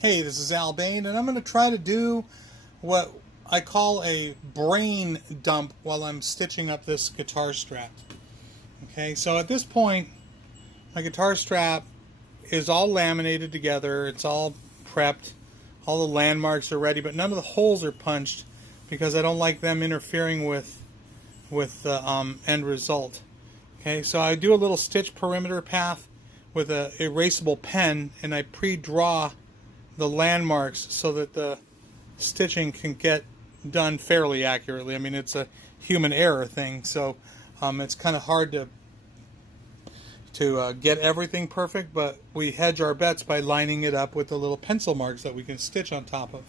Hey, this is Al Bain, and I'm going to try to do what I call a brain dump while I'm stitching up this guitar strap. Okay, so at this point, my guitar strap is all laminated together, it's all prepped, all the landmarks are ready, but none of the holes are punched because I don't like them interfering with the end result. Okay, so I do a little stitch perimeter path with a erasable pen, and I pre-draw the landmarks so that the stitching can get done fairly accurately. I mean, it's a human error thing, so it's kind of hard to get everything perfect, but we hedge our bets by lining it up with the little pencil marks that we can stitch on top of.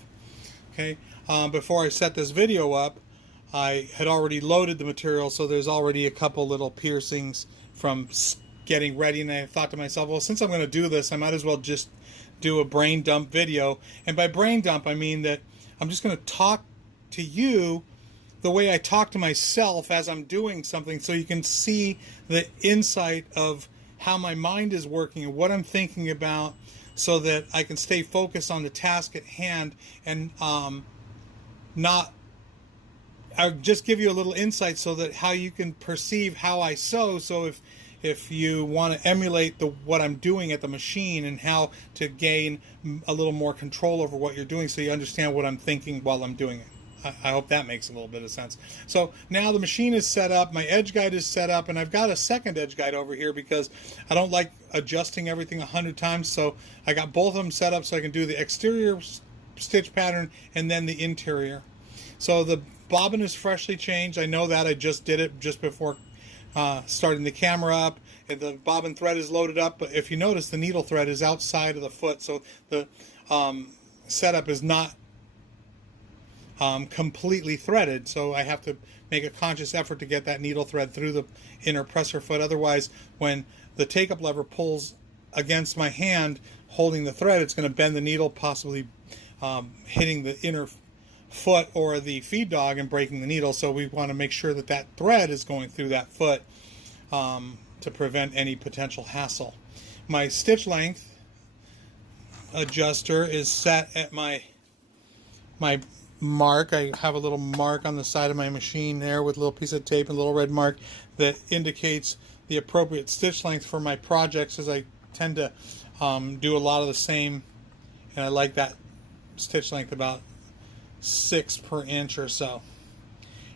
Okay, before I set this video up, I had already loaded the material, so there's already a couple little piercings from getting ready, and I thought to myself, well, since I'm going to do this, I might as well just do a brain dump video. And by brain dump, I mean that I'm just going to talk to you the way I talk to myself as I'm doing something, so you can see the insight of how my mind is working and what I'm thinking about, so that I can stay focused on the task at hand and not. I'll just give you a little insight so that how you can perceive how I sew. So if you want to emulate what I'm doing at the machine, and how to gain a little more control over what you're doing, so you understand what I'm thinking while I'm doing it. I hope that makes a little bit of sense. So now the machine is set up, my edge guide is set up, and I've got a second edge guide over here because I don't like adjusting everything 100 times. So I got both of them set up so I can do the exterior stitch pattern and then the interior. So the bobbin is freshly changed. I know that. I just did it just before starting the camera up, and the bobbin thread is loaded up, but if you notice, the needle thread is outside of the foot, so the setup is not completely threaded, so I have to make a conscious effort to get that needle thread through the inner presser foot. Otherwise, when the take-up lever pulls against my hand holding the thread, it's going to bend the needle, possibly hitting the inner foot or the feed dog and breaking the needle. So we want to make sure that that thread is going through that foot to prevent any potential hassle. My stitch length adjuster is set at my mark. I have a little mark on the side of my machine there with a little piece of tape and a little red mark that indicates the appropriate stitch length for my projects, as I tend to do a lot of the same, and I like that stitch length about 6 per inch or so.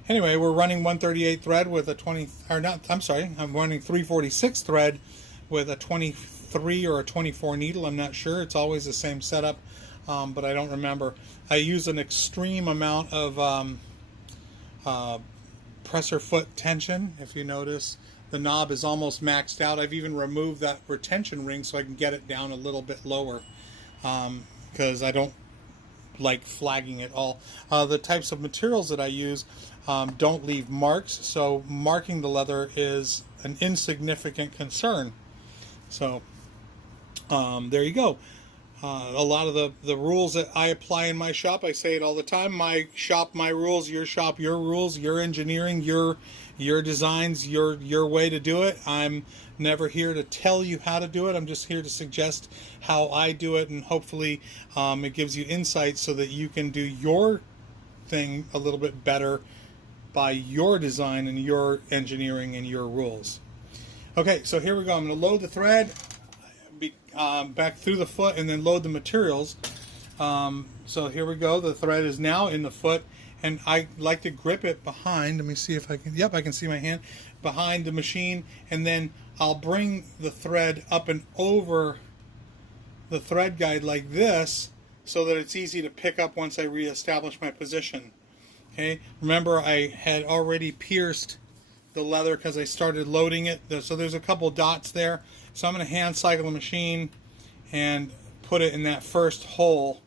Anyway, we're running 138 thread with a 20, or not, I'm sorry, I'm running 346 thread with a 23 or a 24 needle. I'm not sure. It's always the same setup, but I don't remember. I use an extreme amount of presser foot tension. If you notice, the knob is almost maxed out. I've even removed that retention ring so I can get it down a little bit lower, because I don't like flagging it all. The types of materials that I use don't leave marks, so marking the leather is an insignificant concern. So there you go. A lot of the rules that I apply in my shop, I say it all the time: my shop, my rules; your shop, your rules; your engineering, your designs, your way to do it. I'm never here to tell you how to do it. I'm just here to suggest how I do it, and hopefully it gives you insight so that you can do your thing a little bit better by your design and your engineering and your rules. Okay, so here we go. I'm going to load the thread back through the foot and then load the materials. So here we go. The thread is now in the foot, and I like to grip it behind. Let me see if I can. Yep, I can see my hand behind the machine, and then I'll bring the thread up and over the thread guide like this, so that it's easy to pick up once I reestablish my position. Okay, remember I had already pierced the leather because I started loading it, so there's a couple dots there. So I'm going to hand cycle the machine and put it in that first hole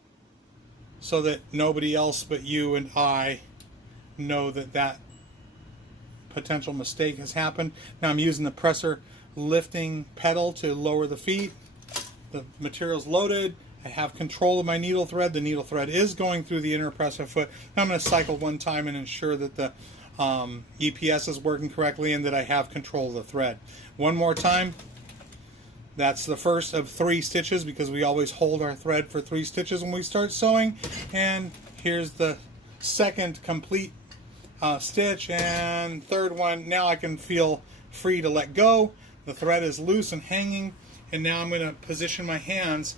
so that nobody else but you and I know that that potential mistake has happened. Now I'm using the presser lifting pedal to lower the feet. The material's loaded. I have control of my needle thread. The needle thread is going through the inner presser foot. Now I'm going to cycle one time and ensure that the EPS is working correctly and that I have control of the thread. One more time. That's the first of 3 stitches because we always hold our thread for 3 stitches when we start sewing. And here's the second complete stitch, and third one. Now I can feel free to let go. The thread is loose and hanging, and now I'm going to position my hands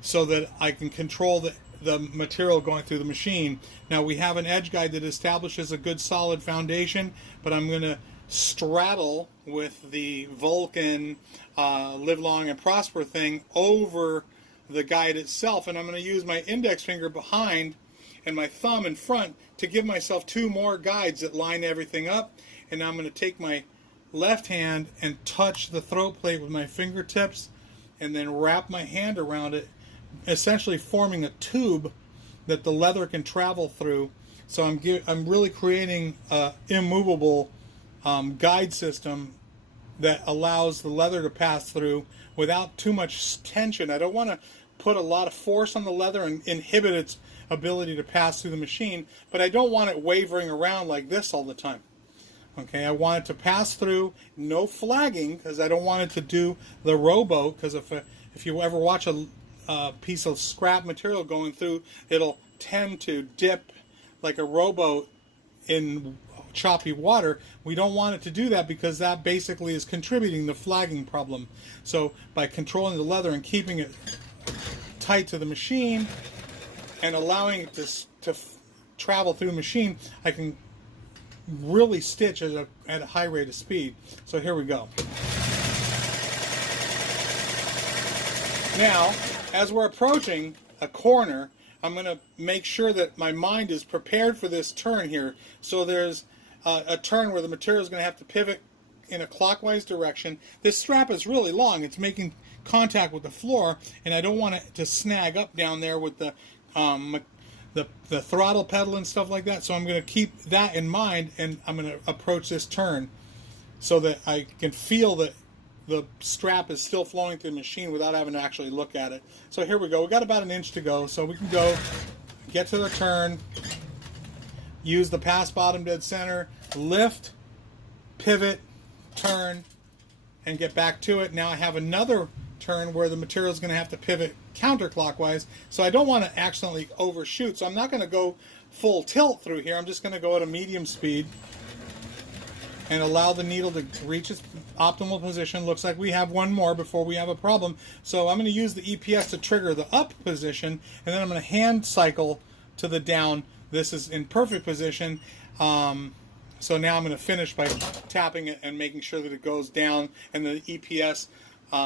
so that I can control the material going through the machine. Now we have an edge guide that establishes a good solid foundation, but I'm going to straddle with the Vulcan Live Long and Prosper thing over the guide itself, and I'm going to use my index finger behind and my thumb in front to give myself 2 more guides that line everything up. And now I'm going to take my left hand and touch the throat plate with my fingertips and then wrap my hand around it, essentially forming a tube that the leather can travel through. So I'm really creating an immovable guide system that allows the leather to pass through without too much tension. I don't want to put a lot of force on the leather and inhibit its ability to pass through the machine, but I don't want it wavering around like this all the time. Okay, I want it to pass through, no flagging, because I don't want it to do the rowboat, because if you ever watch a piece of scrap material going through, it'll tend to dip like a rowboat in choppy water. We don't want it to do that because that basically is contributing the flagging problem. So by controlling the leather and keeping it tight to the machine and allowing it to travel through the machine, I can really stitch at a high rate of speed. So here we go. Now, as we're approaching a corner, I'm going to make sure that my mind is prepared for this turn here. So there's a turn where the material is going to have to pivot in a clockwise direction. This strap is really long. It's making contact with the floor, and I don't want it to snag up down there with the throttle pedal and stuff like that. So I'm going to keep that in mind, and I'm going to approach this turn so that I can feel that the strap is still flowing through the machine without having to actually look at it. So here we go. We got about an inch to go, so we can go get to the turn, use the pass bottom dead center, lift, pivot, turn, and get back to it. Now I have another turn where the material is going to have to pivot counterclockwise, so I don't want to accidentally overshoot. So I'm not going to go full tilt through here. I'm just going to go at a medium speed and allow the needle to reach its optimal position. Looks like we have one more before we have a problem. So I'm going to use the EPS to trigger the up position, and then I'm going to hand cycle to the down. This is in perfect position. So now I'm going to finish by tapping it and making sure that it goes down, and the EPS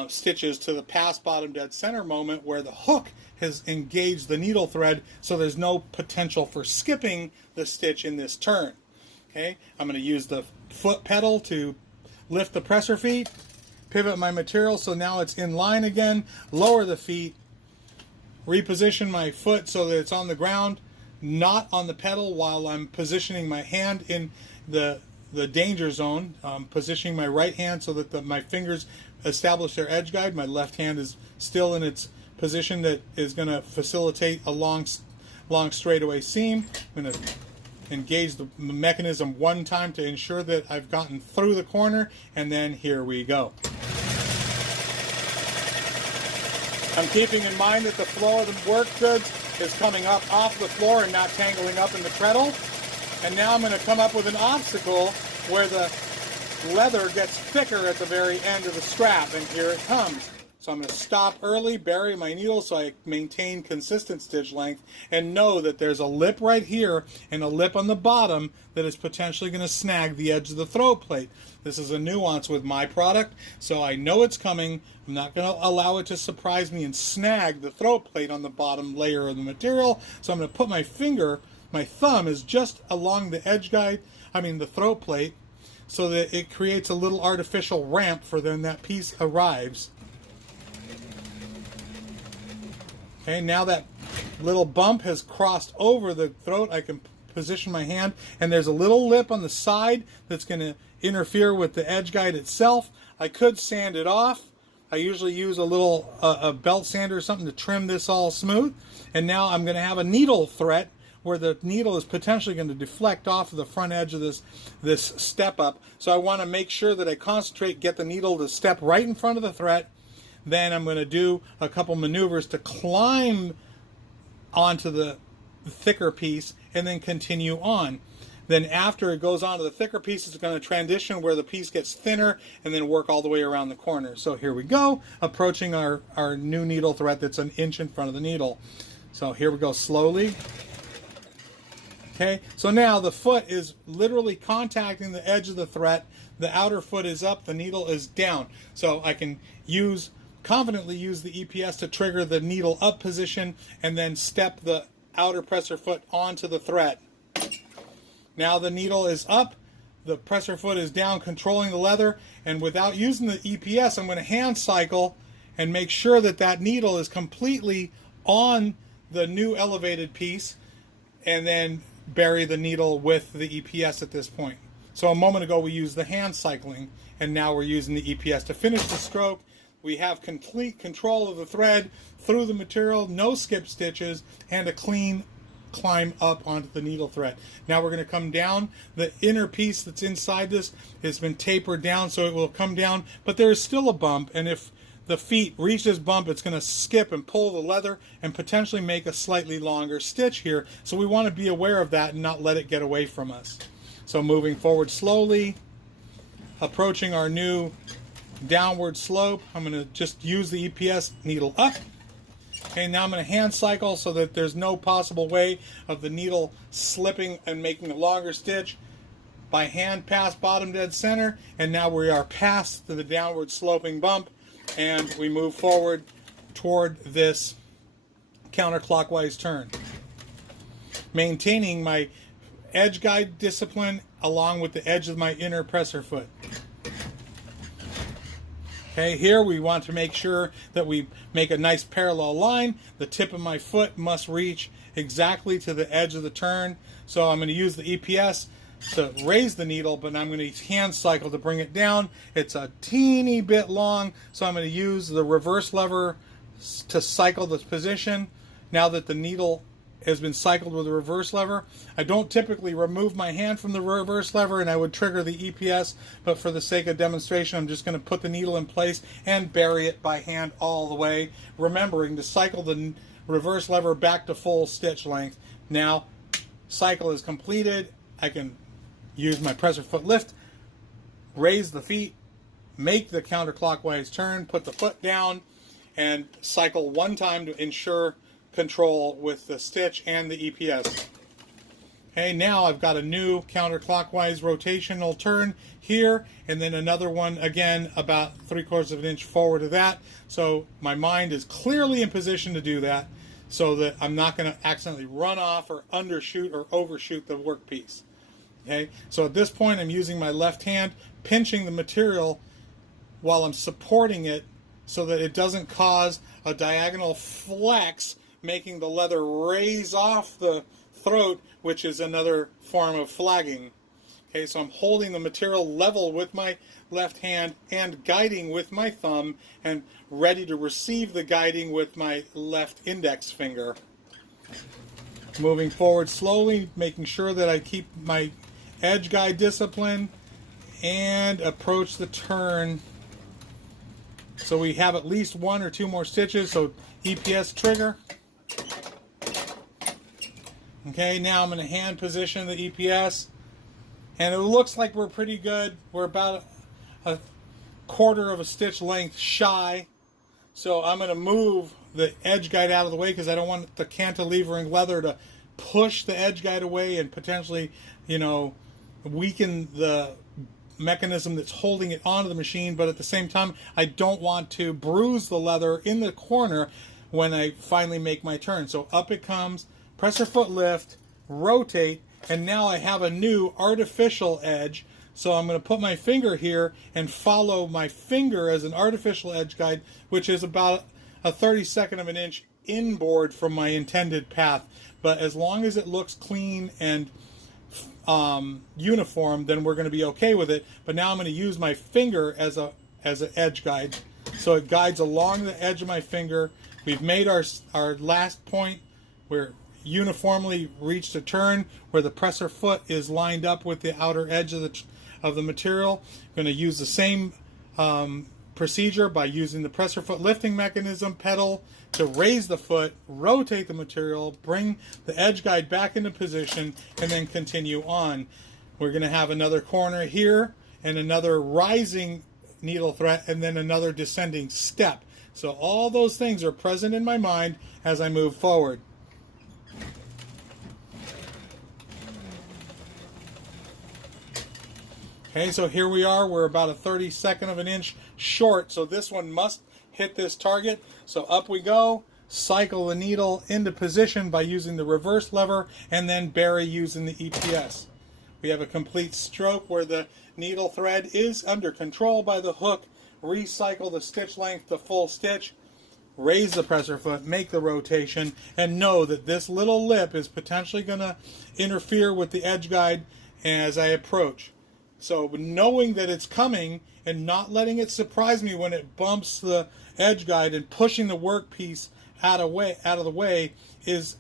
stitches to the pass bottom dead center moment where the hook has engaged the needle thread, so there's no potential for skipping the stitch in this turn. Okay, I'm going to use the foot pedal to lift the presser feet, pivot my material so now it's in line again, lower the feet, reposition my foot so that it's on the ground, not on the pedal, while I'm positioning my hand in the danger zone, positioning my right hand so that my fingers establish their edge guide. My left hand is still in its position that is going to facilitate a long straightaway seam. I'm going to engage the mechanism one time to ensure that I've gotten through the corner, and then here we go. I'm keeping in mind that the flow of the work goods is coming up off the floor and not tangling up in the treadle. And now I'm going to come up with an obstacle where the leather gets thicker at the very end of the strap, and here it comes. So I'm going to stop early, bury my needle so I maintain consistent stitch length, and know that there's a lip right here and a lip on the bottom that is potentially going to snag the edge of the throat plate. This is a nuance with my product, so I know it's coming. I'm not going to allow it to surprise me and snag the throat plate on the bottom layer of the material. So I'm going to put my finger, my thumb is just along the edge guide, the throat plate, so that it creates a little artificial ramp for when that piece arrives. Okay, now that little bump has crossed over the throat, I can position my hand, and there's a little lip on the side that's going to interfere with the edge guide itself. I could sand it off. I usually use a little a belt sander or something to trim this all smooth. And now I'm going to have a needle threat where the needle is potentially going to deflect off of the front edge of this step up. So I want to make sure that I concentrate, get the needle to step right in front of the thread, Then I'm going to do a couple maneuvers to climb onto the thicker piece and then continue on. Then after it goes on to the thicker piece, it's going to transition where the piece gets thinner and then work all the way around the corner. So here we go, approaching our new needle thread that's an inch in front of the needle. So here we go slowly. Okay, so now the foot is literally contacting the edge of the thread. The outer foot is up, the needle is down. So I can confidently use the EPS to trigger the needle up position and then step the outer presser foot onto the thread. Now the needle is up, the presser foot is down, controlling the leather, and without using the EPS, I'm going to hand cycle and make sure that that needle is completely on the new elevated piece, and then bury the needle with the EPS at this point. So a moment ago we used the hand cycling, and now we're using the EPS to finish the stroke. We have complete control of the thread through the material, no skip stitches, and a clean climb up onto the needle thread. Now we're going to come down. The inner piece that's inside this has been tapered down, so it will come down, but there is still a bump, and if the feet reach this bump, it's going to skip and pull the leather and potentially make a slightly longer stitch here. So we want to be aware of that and not let it get away from us. So moving forward slowly, approaching our new downward slope, I'm going to just use the EPS needle up. Okay, now I'm going to hand cycle so that there's no possible way of the needle slipping and making a longer stitch. By hand past bottom dead center, and now we are past the downward sloping bump, and we move forward toward this counterclockwise turn. Maintaining my edge guide discipline along with the edge of my inner presser foot. Okay, here we want to make sure that we make a nice parallel line. The tip of my foot must reach exactly to the edge of the turn. So I'm going to use the EPS to raise the needle, but I'm going to hand cycle to bring it down. It's a teeny bit long, so I'm going to use the reverse lever to cycle this position. Now that the needle has been cycled with the reverse lever, I don't typically remove my hand from the reverse lever, and I would trigger the EPS, but for the sake of demonstration, I'm just going to put the needle in place and bury it by hand all the way, remembering to cycle the reverse lever back to full stitch length. Now, cycle is completed. I can use my presser foot lift, raise the feet, make the counterclockwise turn, put the foot down, and cycle one time to ensure control with the stitch and the EPS. Okay, now I've got a new counterclockwise rotational turn here, and then another one again about 3/4 of an inch forward of that. So my mind is clearly in position to do that, so that I'm not going to accidentally run off or undershoot or overshoot the workpiece. Okay, so at this point I'm using my left hand, pinching the material while I'm supporting it so that it doesn't cause a diagonal flex, making the leather raise off the throat, which is another form of flagging. Okay, so I'm holding the material level with my left hand and guiding with my thumb, and ready to receive the guiding with my left index finger. Moving forward slowly, making sure that I keep my edge guide discipline and approach the turn. So we have at least 1 or 2 more stitches, so EPS trigger. Okay, now I'm going to hand position the EPS, and it looks like we're pretty good. We're about a 1/4 of a stitch length shy, so I'm going to move the edge guide out of the way because I don't want the cantilevering leather to push the edge guide away and potentially, weaken the mechanism that's holding it onto the machine, but at the same time I don't want to bruise the leather in the corner when I finally make my turn. So up it comes, presser foot lift, rotate, and now I have a new artificial edge. So I'm going to put my finger here and follow my finger as an artificial edge guide, which is about a 32nd of an inch inboard from my intended path. But as long as it looks clean and uniform, then we're going to be okay with it. But now I'm going to use my finger as an edge guide, so it guides along the edge of my finger. We've made our last point. We're uniformly reached a turn where the presser foot is lined up with the outer edge of the material. I'm going to use the same procedure by using the presser foot lifting mechanism pedal to raise the foot, rotate the material, bring the edge guide back into position, and then continue on. We're going to have another corner here and another rising needle thread and then another descending step. So all those things are present in my mind as I move forward. Okay, so here we are. We're about a 32nd of an inch short, so this one must hit this target. So up we go, cycle the needle into position by using the reverse lever, and then bury using the EPS. We have a complete stroke where the needle thread is under control by the hook. Recycle the stitch length to full stitch, raise the presser foot, make the rotation, and know that this little lip is potentially going to interfere with the edge guide as I approach. So knowing that it's coming and not letting it surprise me when it bumps the edge guide and pushing the workpiece out of the way is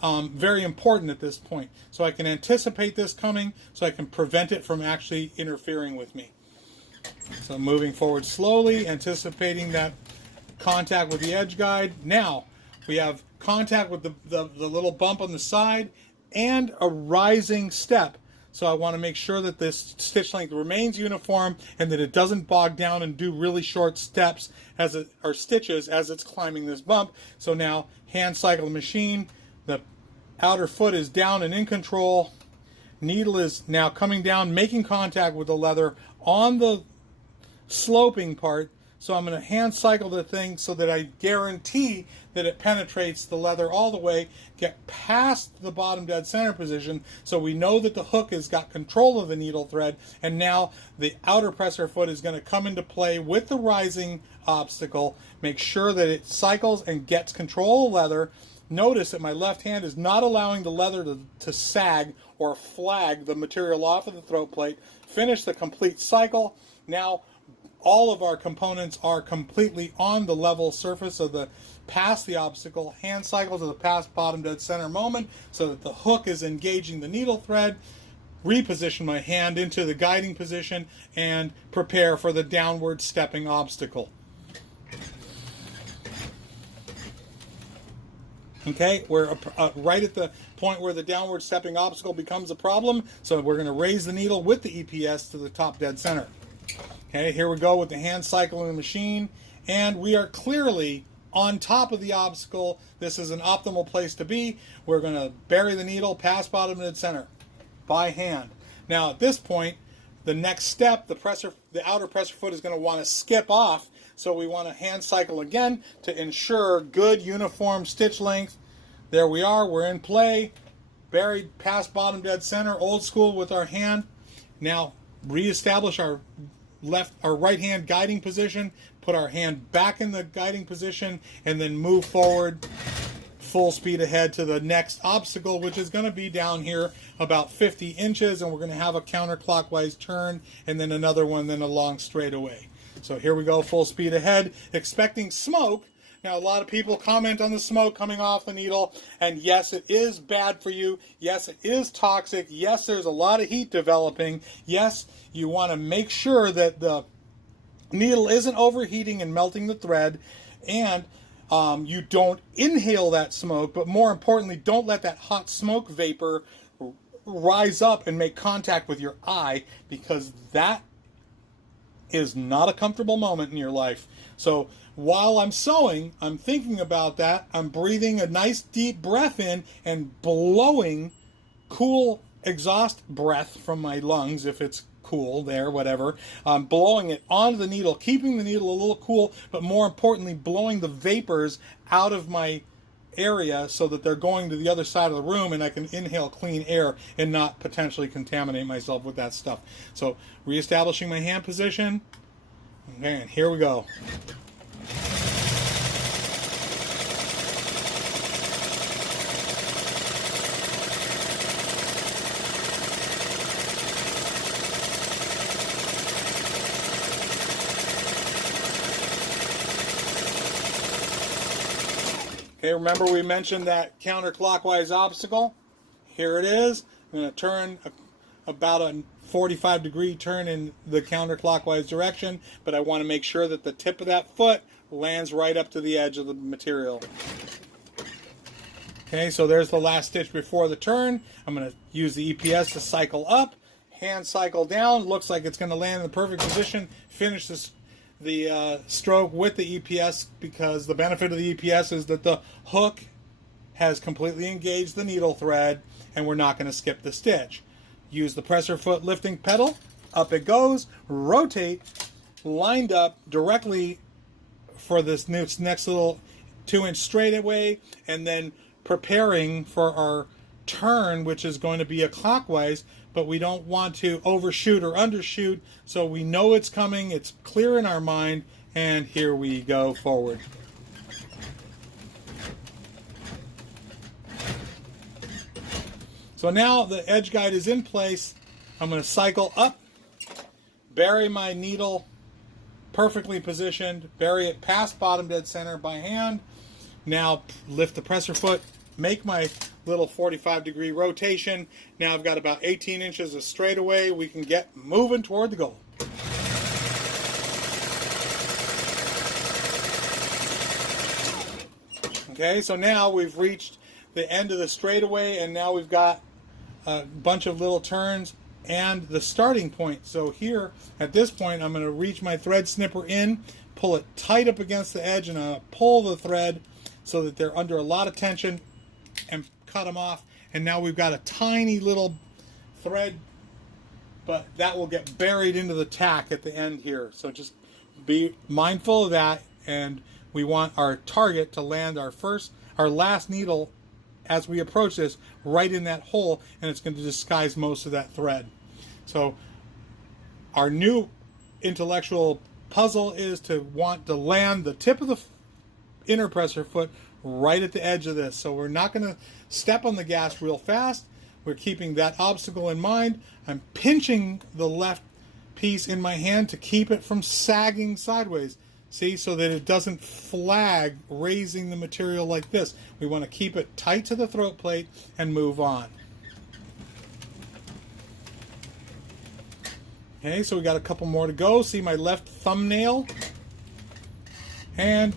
very important at this point. So I can anticipate this coming, so I can prevent it from actually interfering with me. So moving forward slowly, anticipating that contact with the edge guide. Now we have contact with the little bump on the side and a rising step. So I want to make sure that this stitch length remains uniform and that it doesn't bog down and do really short steps or stitches as it's climbing this bump. So now hand cycle the machine. The outer foot is down and in control. Needle is now coming down, making contact with the leather on the sloping part. So I'm going to hand cycle the thing so that I guarantee that it penetrates the leather all the way, get past the bottom dead center position, so we know that the hook has got control of the needle thread, and now the outer presser foot is going to come into play with the rising obstacle. Make sure that it cycles and gets control of the leather. Notice that my left hand is not allowing the leather to sag or flag the material off of the throat plate. Finish the complete cycle. Now all of our components are completely on the level surface of the past the obstacle. Hand cycle to the past bottom dead center moment so that the hook is engaging the needle thread. Reposition my hand into the guiding position and prepare for the downward stepping obstacle. Okay, we're right at the point where the downward stepping obstacle becomes a problem, so we're going to raise the needle with the EPS to the top dead center. Okay, here we go with the hand cycling the machine, and we are clearly on top of the obstacle. This is an optimal place to be. We're going to bury the needle past bottom dead center by hand. Now at this point, the next step, the outer presser foot is going to want to skip off, so we want to hand cycle again to ensure good uniform stitch length. There we are, we're in play, buried past bottom dead center, old school with our hand. Now reestablish our right hand guiding position, put our hand back in the guiding position, and then move forward full speed ahead to the next obstacle, which is going to be down here about 50 inches, and we're going to have a counterclockwise turn and then another one, then a long straightaway. So here we go, full speed ahead, expecting smoke. Now, a lot of people comment on the smoke coming off the needle, and yes, it is bad for you. Yes, it is toxic. Yes, there's a lot of heat developing. Yes, you want to make sure that the needle isn't overheating and melting the thread, and you don't inhale that smoke, but more importantly, don't let that hot smoke vapor rise up and make contact with your eye, because that is not a comfortable moment in your life. So while I'm sewing, I'm thinking about that. I'm breathing a nice deep breath in and blowing cool exhaust breath from my lungs, if it's cool there, whatever. I'm blowing it onto the needle, keeping the needle a little cool, but more importantly, blowing the vapors out of my area so that they're going to the other side of the room and I can inhale clean air and not potentially contaminate myself with that stuff. So reestablishing my hand position. Okay, and here we go. Okay, remember we mentioned that counterclockwise obstacle? Here it is. I'm going to turn about a 45-degree turn in the counterclockwise direction, but I want to make sure that the tip of that foot lands right up to the edge of the material. Okay, so there's the last stitch before the turn. I'm going to use the EPS to cycle up, hand cycle down. Looks like it's going to land in the perfect position. Finish the stroke with the EPS, because the benefit of the EPS is that the hook has completely engaged the needle thread and we're not going to skip the stitch. Use the presser foot lifting pedal. Up it goes. Rotate, lined up directly for this next little 2-inch straightaway, and then preparing for our turn, which is going to be a clockwise, but we don't want to overshoot or undershoot, so we know it's coming, it's clear in our mind, and here we go forward. So now the edge guide is in place. I'm going to cycle up, bury my needle perfectly positioned, bury it past bottom dead center by hand. Now lift the presser foot, make my little 45-degree rotation. Now I've got about 18 inches of straightaway. We can get moving toward the goal. Okay, so now we've reached the end of the straightaway, and now we've got a bunch of little turns and the starting point. So here, at this point, I'm going to reach my thread snipper in, pull it tight up against the edge, and I'm going to pull the thread so that they're under a lot of tension, and cut them off. And now we've got a tiny little thread, but that will get buried into the tack at the end here. So just be mindful of that, and we want our target to land our last needle as we approach this right in that hole, and it's going to disguise most of that thread. So our new intellectual puzzle is to want to land the tip of the inner presser foot right at the edge of this. So we're not going to step on the gas real fast. We're keeping that obstacle in mind. I'm pinching the left piece in my hand to keep it from sagging sideways. See, so that it doesn't flag raising the material like this. We want to keep it tight to the throat plate and move on. Okay, so we got a couple more to go. See my left thumbnail? And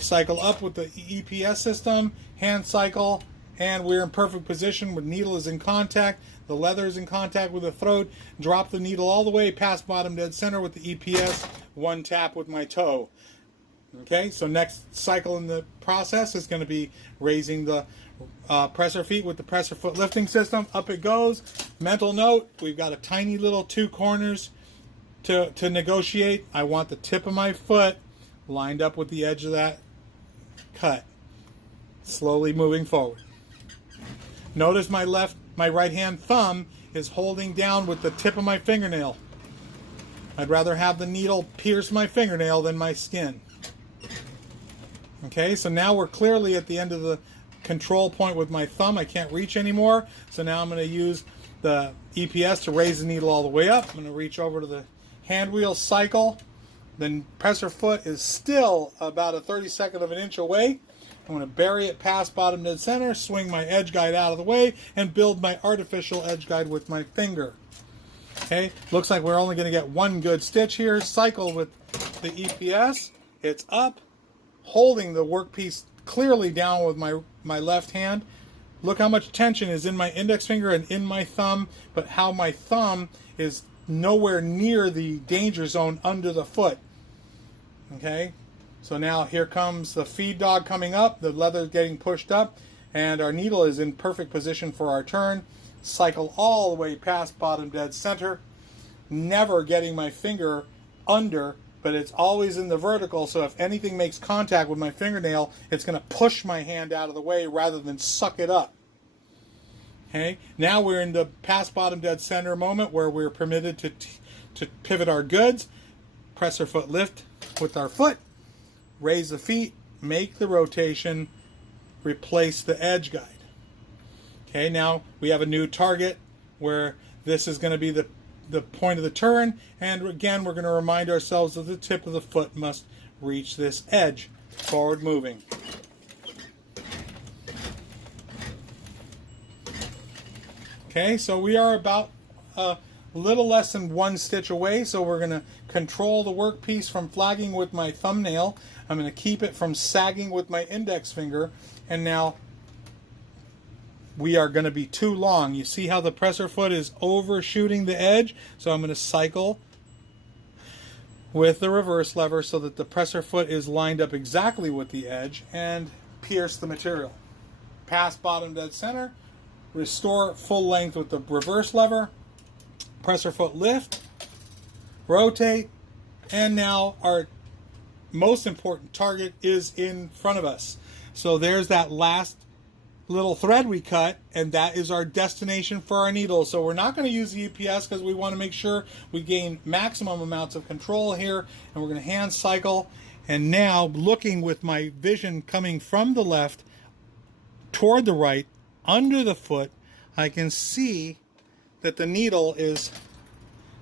cycle up with the EPS system, hand cycle, and we're in perfect position where the needle is in contact, the leather is in contact with the throat. Drop the needle all the way past bottom dead center with the EPS, one tap with my toe. Okay, so next cycle in the process is going to be raising the presser feet with the presser foot lifting system. Up it goes. Mental note, we've got a tiny little 2 corners to negotiate. I want the tip of my foot lined up with the edge of that cut. Slowly moving forward. Notice my right hand thumb is holding down with the tip of my fingernail. I'd rather have the needle pierce my fingernail than my skin. Okay, so now we're clearly at the end of the control point with my thumb. I can't reach anymore. So now I'm going to use the EPS to raise the needle all the way up. I'm going to reach over to the hand wheel, cycle. Then presser foot is still about a 32nd of an inch away. I'm going to bury it past bottom dead center, swing my edge guide out of the way, and build my artificial edge guide with my finger. Okay, looks like we're only going to get one good stitch here. Cycle with the EPS. It's up, holding the workpiece clearly down with my left hand. Look how much tension is in my index finger and in my thumb, but how my thumb is nowhere near the danger zone under the foot. Okay, so now here comes the feed dog coming up, the leather getting pushed up, and our needle is in perfect position for our turn. Cycle all the way past bottom dead center, never getting my finger under, but it's always in the vertical, so if anything makes contact with my fingernail, it's going to push my hand out of the way rather than suck it up. Okay, now we're in the past bottom dead center moment where we're permitted to pivot our goods. Presser foot lift with our foot, raise the feet, make the rotation, replace the edge guide. Okay, now we have a new target where this is going to be the point of the turn, and again we're going to remind ourselves that the tip of the foot must reach this edge. Forward moving. Okay, so we are about a little less than 1 stitch away, so we're going to control the workpiece from flagging with my thumbnail. I'm going to keep it from sagging with my index finger, and now we are going to be too long. You see how the presser foot is overshooting the edge? So I'm going to cycle with the reverse lever so that the presser foot is lined up exactly with the edge and pierce the material. Pass bottom dead center, restore full length with the reverse lever, presser foot lift, rotate, and now our most important target is in front of us. So there's that last little thread we cut, and that is our destination for our needle. So we're not going to use the UPS because we want to make sure we gain maximum amounts of control here, and we're going to hand cycle. And now, looking with my vision coming from the left toward the right under the foot, I can see that the needle is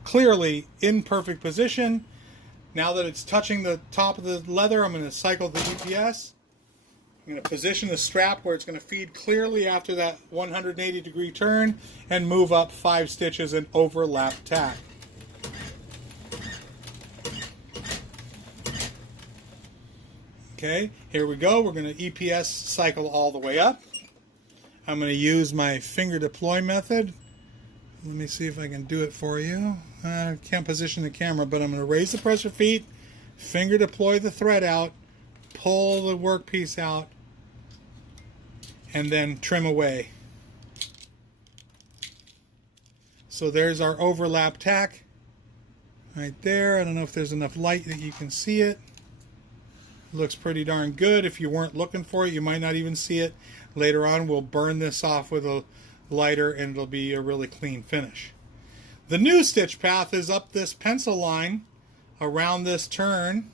clearly in perfect position. Now that it's touching the top of the leather, I'm going to cycle the UPS. I'm going to position the strap where it's going to feed clearly after that 180-degree turn and move up 5 stitches and overlap tack. Okay, here we go. We're going to EPS cycle all the way up. I'm going to use my finger deploy method. Let me see if I can do it for you. I can't position the camera, but I'm going to raise the presser feet, finger deploy the thread out, pull the workpiece out, and then trim away. So there's our overlap tack right there. I don't know if there's enough light that you can see it. Looks pretty darn good. If you weren't looking for it, you might not even see it. Later on, we'll burn this off with a lighter and it'll be a really clean finish. The new stitch path is up this pencil line around this turn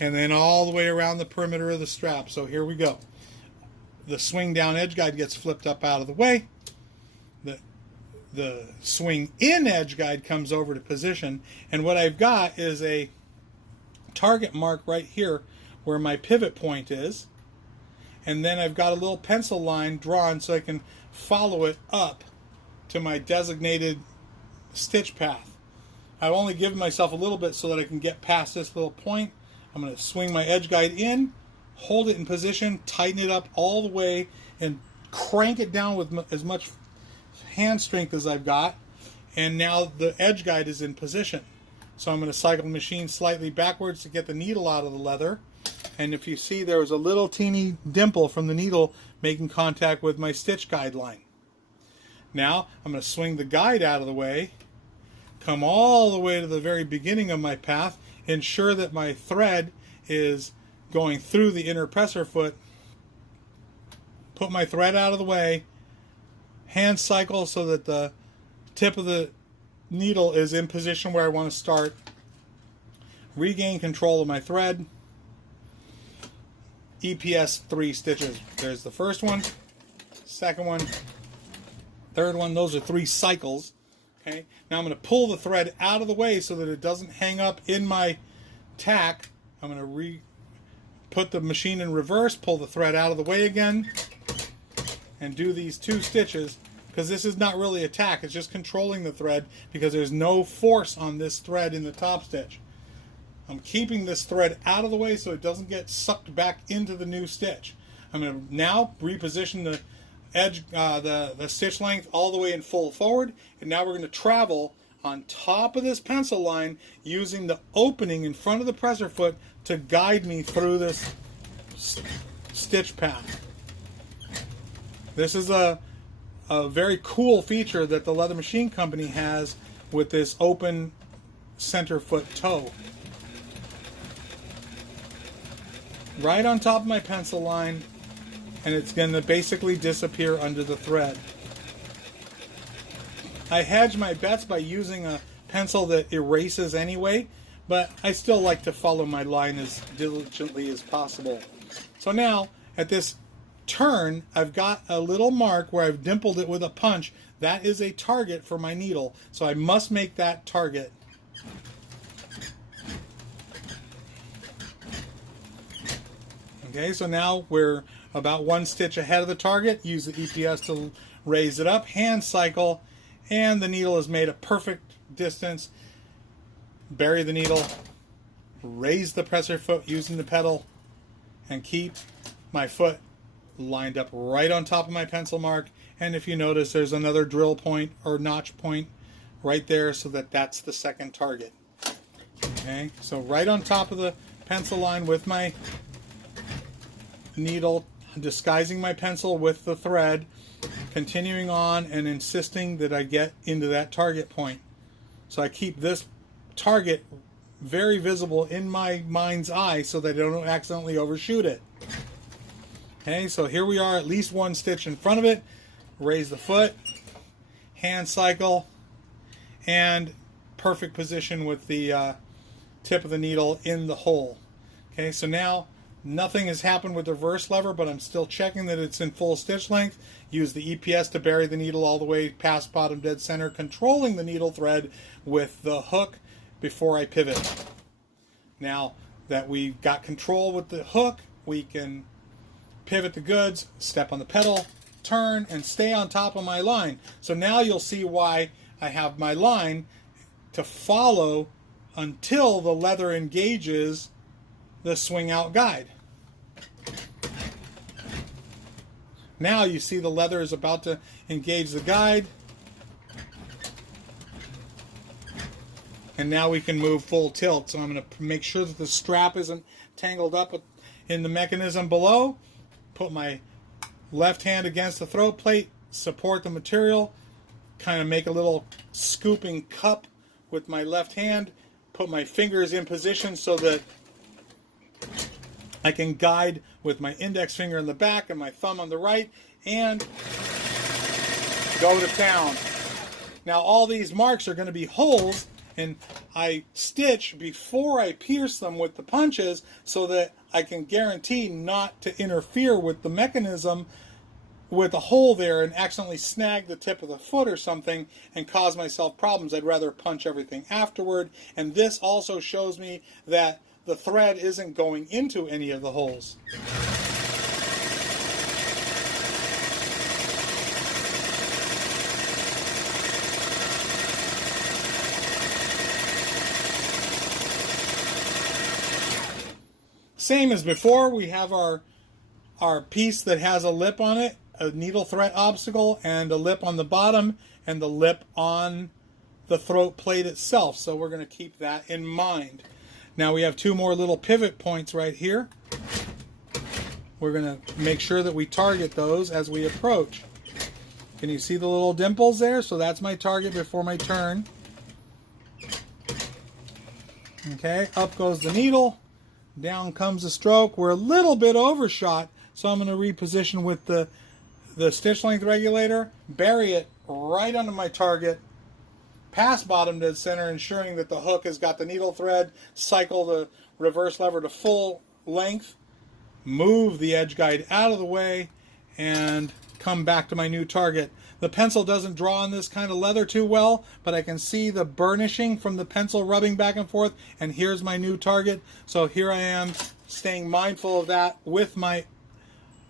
and then all the way around the perimeter of the strap. So here we go. The swing down edge guide gets flipped up out of the way. The swing in edge guide comes over to position, and what I've got is a target mark right here where my pivot point is, and then I've got a little pencil line drawn so I can follow it up to my designated stitch path. I've only given myself a little bit so that I can get past this little point. I'm going to swing my edge guide in, hold it in position, tighten it up all the way, and crank it down with as much hand strength as I've got. And now the edge guide is in position. So I'm going to cycle the machine slightly backwards to get the needle out of the leather. And if you see, there was a little teeny dimple from the needle making contact with my stitch guide line. Now I'm going to swing the guide out of the way, come all the way to the very beginning of my path, ensure that my thread is going through the inner presser foot, put my thread out of the way, hand cycle so that the tip of the needle is in position where I want to start, regain control of my thread, EPS 3 stitches. There's the first one, second one, third one. Those are 3 cycles. Okay. Now I'm going to pull the thread out of the way so that it doesn't hang up in my tack. I'm going to put the machine in reverse, pull the thread out of the way again, and do these 2 stitches, because this is not really a tack, it's just controlling the thread because there's no force on this thread in the top stitch. I'm keeping this thread out of the way so it doesn't get sucked back into the new stitch. I'm going to now reposition the edge, the stitch length all the way in full forward, and now we're going to travel on top of this pencil line using the opening in front of the presser foot to guide me through this stitch path. This is a very cool feature that the Leather Machine Company has with this open center foot toe. Right on top of my pencil line, and it's going to basically disappear under the thread. I hedge my bets by using a pencil that erases anyway, but I still like to follow my line as diligently as possible. So now, at this turn, I've got a little mark where I've dimpled it with a punch. That is a target for my needle, so I must make that target. Okay, so now we're about 1 stitch ahead of the target. Use the EPS to raise it up, hand cycle, and the needle is made a perfect distance. Bury the needle, raise the presser foot using the pedal, and keep my foot lined up right on top of my pencil mark. And if you notice, there's another drill point or notch point right there, so that's the second target. Okay, so right on top of the pencil line with my needle, disguising my pencil with the thread, continuing on and insisting that I get into that target point. So I keep this target very visible in my mind's eye so that I don't accidentally overshoot it. Okay, so here we are, at least one stitch in front of it. Raise the foot, hand cycle, and perfect position with the tip of the needle in the hole. Okay, so now nothing has happened with the reverse lever, but I'm still checking that it's in full stitch length. Use the EPS to bury the needle all the way past bottom dead center, controlling the needle thread with the hook before I pivot. Now that we've got control with the hook, we can pivot the goods, step on the pedal, turn, and stay on top of my line. So now you'll see why I have my line to follow until the leather engages the swing out guide. Now you see the leather is about to engage the guide, and now we can move full tilt. So I'm going to make sure that the strap isn't tangled up in the mechanism below. Put my left hand against the throat plate, support the material, kind of make a little scooping cup with my left hand, put my fingers in position so that I can guide with my index finger in the back and my thumb on the right, and go to town. Now all these marks are going to be holes, and I stitch before I pierce them with the punches so that I can guarantee not to interfere with the mechanism with a hole there and accidentally snag the tip of the foot or something and cause myself problems. I'd rather punch everything afterward. And this also shows me that the thread isn't going into any of the holes. Same as before, we have our piece that has a lip on it, a needle thread obstacle, and a lip on the bottom, and the lip on the throat plate itself. So we're going to keep that in mind. Now we have two more little pivot points right here. We're going to make sure that we target those as we approach. Can you see the little dimples there? So that's my target before my turn. Okay, up goes the needle. Down comes the stroke. We're a little bit overshot, so I'm going to reposition with the stitch length regulator, bury it right under my target, past bottom dead center, ensuring that the hook has got the needle thread, cycle the reverse lever to full length, move the edge guide out of the way, and come back to my new target. The pencil doesn't draw on this kind of leather too well, but I can see the burnishing from the pencil rubbing back and forth, and here's my new target. So here I am, staying mindful of that with my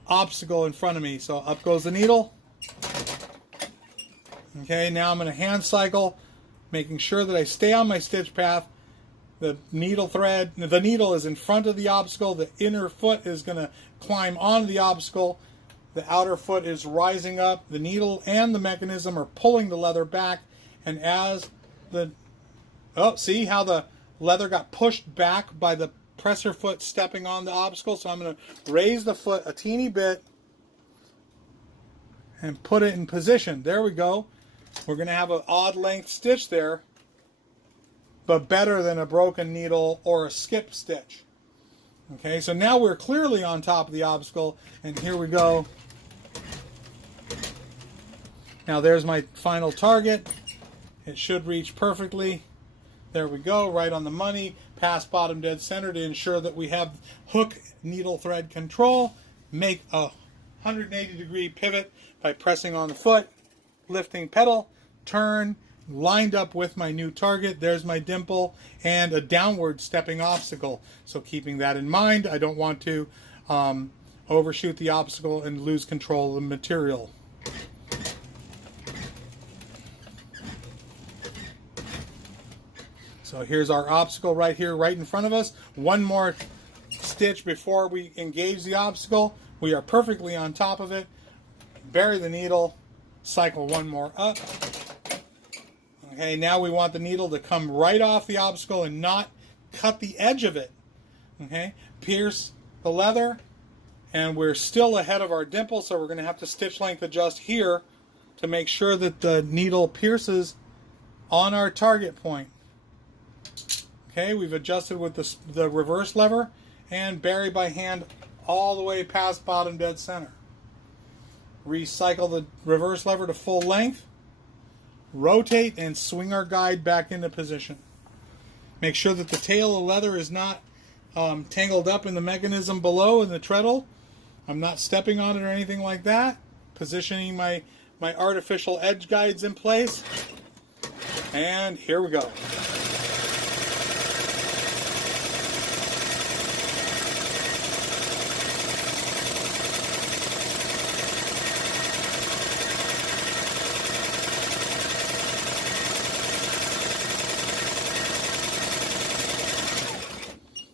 obstacle in front of me. So up goes the needle. Okay, now I'm going to hand cycle, making sure that I stay on my stitch path. The needle thread, the needle is in front of the obstacle. The inner foot is going to climb onto the obstacle. The outer foot is rising up. The needle and the mechanism are pulling the leather back. And as see how the leather got pushed back by the presser foot stepping on the obstacle? So I'm going to raise the foot a teeny bit and put it in position. There we go. We're going to have an odd length stitch there, but better than a broken needle or a skip stitch. Okay, so now we're clearly on top of the obstacle, and here we go. Now there's my final target. It should reach perfectly. There we go, right on the money, past bottom dead center to ensure that we have hook needle thread control. Make a 180-degree pivot by pressing on the foot, lifting pedal, turn, lined up with my new target. There's my dimple and a downward stepping obstacle. So keeping that in mind, I don't want to overshoot the obstacle and lose control of the material. So here's our obstacle right here, right in front of us. One more stitch before we engage the obstacle. We are perfectly on top of it. Bury the needle, cycle one more up. Okay, now we want the needle to come right off the obstacle and not cut the edge of it. Okay, pierce the leather, and we're still ahead of our dimple, so we're going to have to stitch length adjust here to make sure that the needle pierces on our target point. Okay, we've adjusted with the reverse lever and bury by hand all the way past bottom dead center. Recycle the reverse lever to full length, rotate, and swing our guide back into position. Make sure that the tail of leather is not tangled up in the mechanism below in the treadle. I'm not stepping on it or anything like that. Positioning my artificial edge guides in place. And here we go.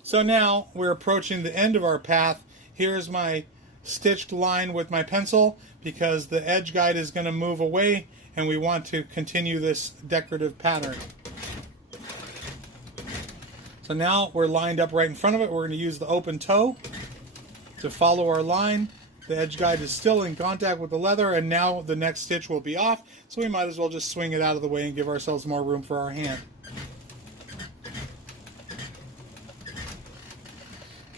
So now we're approaching the end of our path. Here's my stitched line with my pencil because the edge guide is going to move away and we want to continue this decorative pattern. So now we're lined up right in front of it. We're going to use the open toe to follow our line. The edge guide is still in contact with the leather, and now the next stitch will be off, so we might as well just swing it out of the way and give ourselves more room for our hand.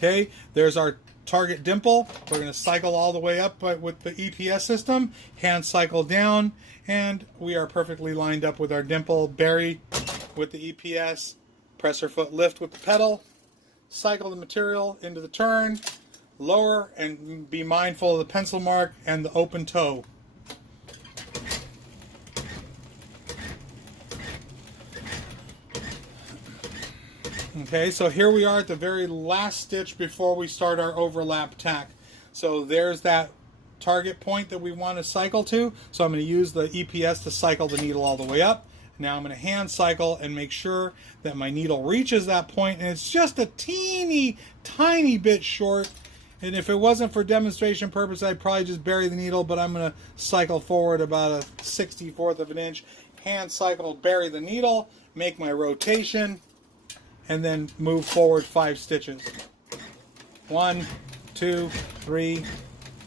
Okay, there's our target dimple. We're going to cycle all the way up with the EPS system, hand cycle down, and we are perfectly lined up with our dimple. Bury with the EPS, press our foot lift with the pedal, cycle the material into the turn, lower, and be mindful of the pencil mark and the open toe. Okay, so here we are at the very last stitch before we start our overlap tack. So there's that target point that we want to cycle to. So I'm going to use the EPS to cycle the needle all the way up. Now I'm going to hand cycle and make sure that my needle reaches that point, and it's just a teeny tiny bit short. And if it wasn't for demonstration purpose, I'd probably just bury the needle, but I'm going to cycle forward about a 64th of an inch, hand cycle, bury the needle, make my rotation, and then move forward 5 stitches. 1, 2, 3,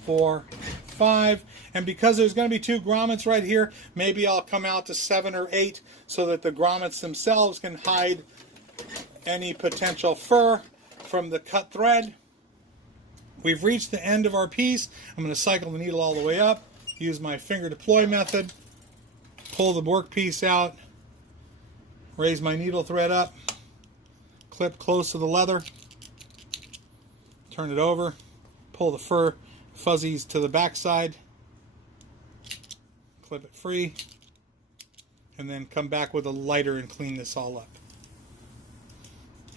4, 5. And because there's going to be 2 grommets right here, maybe I'll come out to 7 or 8 so that the grommets themselves can hide any potential fur from the cut thread. We've reached the end of our piece. I'm going to cycle the needle all the way up, use my finger deploy method, pull the workpiece out, raise my needle thread up, clip close to the leather, turn it over, pull the fur fuzzies to the back side, clip it free, and then come back with a lighter and clean this all up.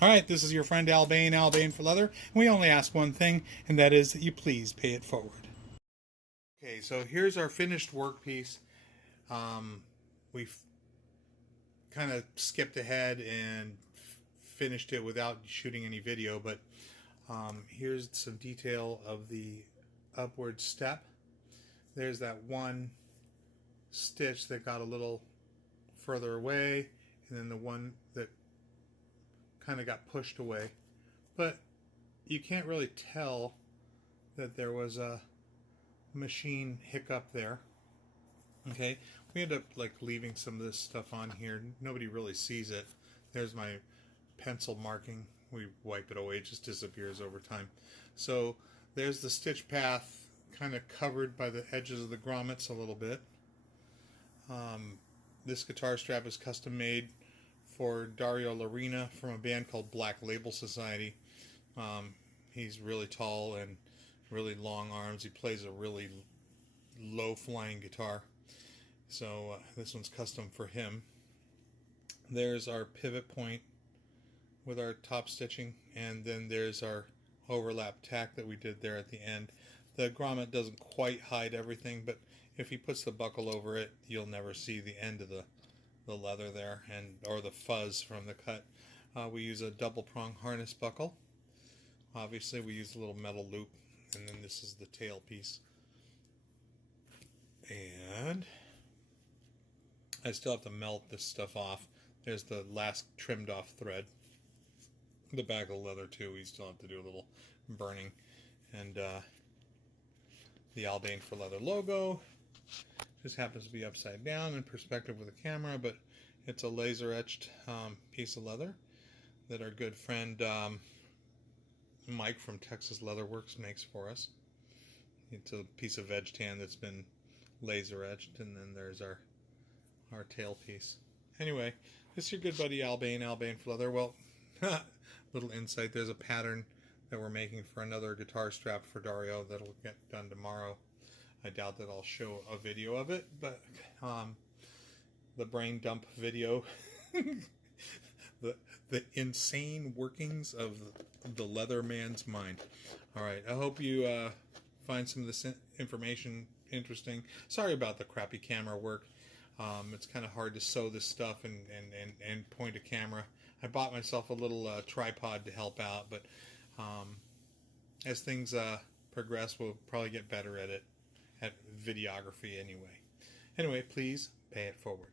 Alright, this is your friend Al Bain for Leather, and we only ask one thing, and that is that you please pay it forward. Okay, so here's our finished workpiece. We've kind of skipped ahead and finished it without shooting any video, but here's some detail of the upward step. There's that one stitch that got a little further away, and then the one that kind of got pushed away, but you can't really tell that there was a machine hiccup there. Okay, we end up like leaving some of this stuff on here. Nobody really sees it. There's my pencil marking. We wipe it away, it just disappears over time. So there's the stitch path kind of covered by the edges of the grommets a little bit. This guitar strap is custom made for Dario Larina from a band called Black Label Society. He's really tall and really long arms. He plays a really low flying guitar. So this one's custom for him. There's our pivot point with our top stitching, and then there's our overlap tack that we did there at the end. The grommet doesn't quite hide everything, but if he puts the buckle over it, you'll never see the end of the leather there, and or the fuzz from the cut. We use a double prong harness buckle. Obviously we use a little metal loop, and then this is the tail piece. And I still have to melt this stuff off. There's the last trimmed off thread. The back of the leather too, we still have to do a little burning. And the Albane for Leather logo just happens to be upside down in perspective with the camera, but it's a laser etched piece of leather that our good friend Mike from Texas Leather Works makes for us. It's a piece of veg tan that's been laser etched, and then there's our tail piece. Anyway, this is your good buddy Albane for Leather. Well, little insight, there's a pattern that we're making for another guitar strap for Dario that'll get done tomorrow. I doubt that I'll show a video of it, but the brain dump video, the insane workings of the leather man's mind. All right, I hope you find some of this information interesting. Sorry about the crappy camera work. It's kind of hard to sew this stuff and point a camera. I bought myself a little tripod to help out, but as things progress, we'll probably get better at it, at videography anyway. Anyway, please pay it forward.